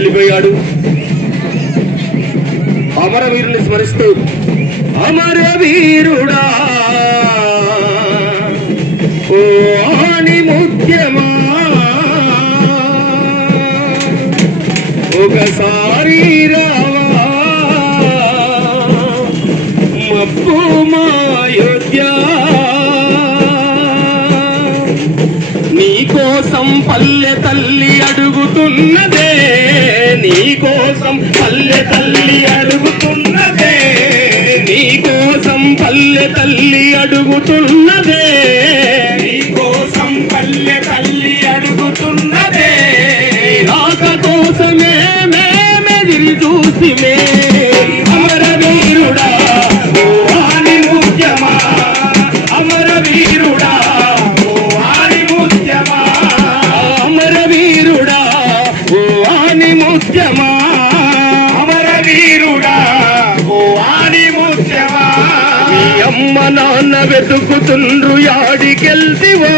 వెళ్ళిపోయాడు. అమరవీరుని స్మరిస్తూ అమరవీరుడా ఓ ఆణి ముత్యమా ఒకసారి రావా మబ్బు మాయోధ్య నీకోసం పల్లె తల్లి అడుగుతున్నదే నీకోసం పల్లె తల్లి అడుగుతున్నదే నీకోసం పల్లె తల్లి అడుగుతున్నదే నీకోసం పల్లె తల్లి అడుగుతున్నదే రాక కోసమే మేమెదిరి చూసిమే అమరవీరుడా ఓ ఆణి ముత్యమా అమరవీరుడా ఓ ఆణి ముత్యమా అమరవీరుడా ఓ ఆణి ముత్యమా అమరవీరుడా ఓ ఆణి ముత్యమా మీ అమ్మ నాన్న వెతుకుతుండ్రు యాడికెళ్తివో